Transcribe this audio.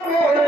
Yeah.